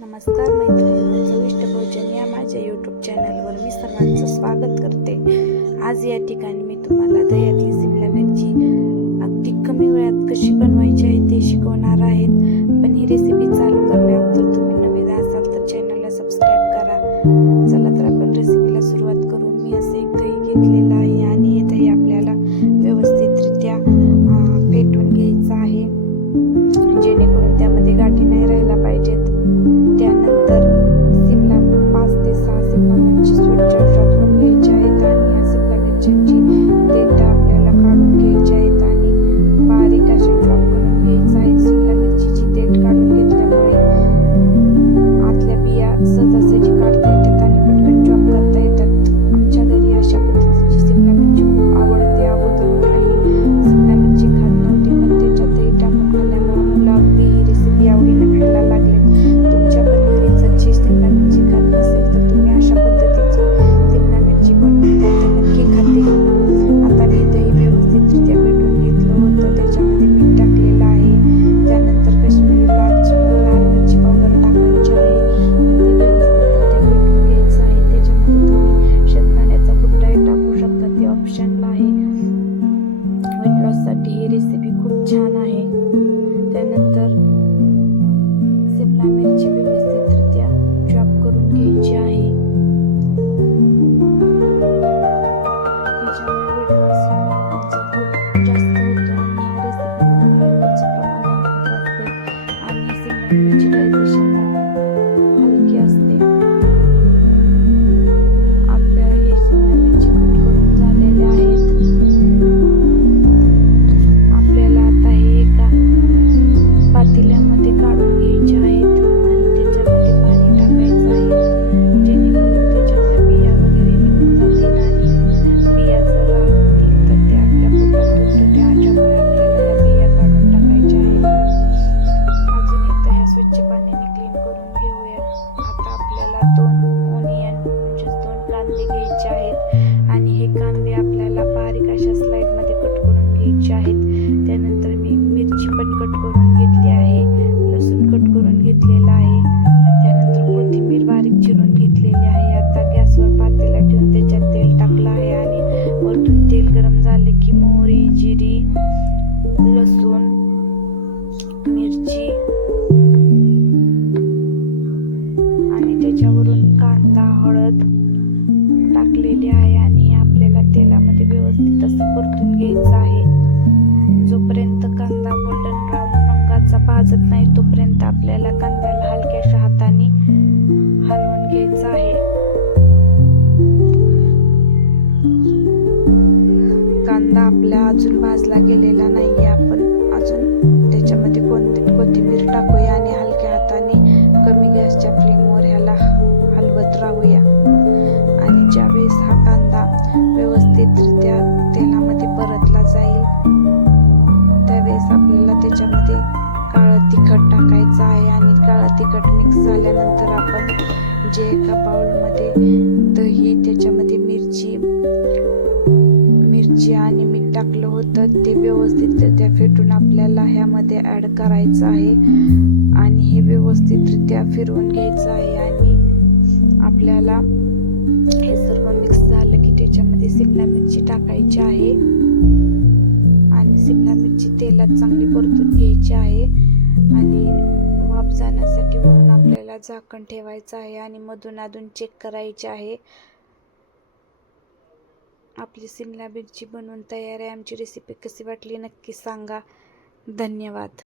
नमस्कार मैत्रिणी चविष्ट भोजन या माझ्या यूट्यूब चॅनलवर मी सर्वांचं स्वागत करते. आज या ठिकाणी मी तुम्हाला दह्यातली सिमला मिरची अगदी कमी वेळात कशी बनवा 就这一次行 त्याच्यावरून कांदा हळद टाकलेली आहे आणि आपल्याला तेलामध्ये व्यवस्थित असं परतून घ्यायचं आहे. जोपर्यंत कांदा गोल्डन ब्राऊन रंगाचा भाजत नाही तोपर्यंत आपल्याला कांद्याला हलक्याशा हाताने हलवून घ्यायचं आहे. कांदा आपला अजून भाजला गेलेला नाही आपण अजून त्याच्यामध्ये कोणती कोथिंबीर टाकू आपल्याला त्याच्यामध्ये काळं तिखट टाकायचं आहे आणि काळं तिखट मिक्स झाल्यानंतर आपण जे एका बाउलमध्ये दही त्याच्यामध्ये मिरची मिरची आणि मीठ टाकलं होतं ते व्यवस्थितरित्या फेटून आपल्याला ह्यामध्ये ॲड करायचं आहे. आणि हे व्यवस्थितरित्या फिरवून घ्यायचं आहे आणि आपल्याला हे सर्व मिक्स झालं की त्याच्यामध्ये सिमला मिरची टाकायची आहे. आणि सिमला मिरची तेलात चांगली परतून घ्यायची आहे. आणि वाफ जाण्यासाठी म्हणून आपल्याला झाकण ठेवायचं आहे आणि मधून अधून चेक करायचे आहे. आपली सिमला मिरची बनवून तयार आहे. आमची रेसिपी कशी वाटली नक्की सांगा. धन्यवाद.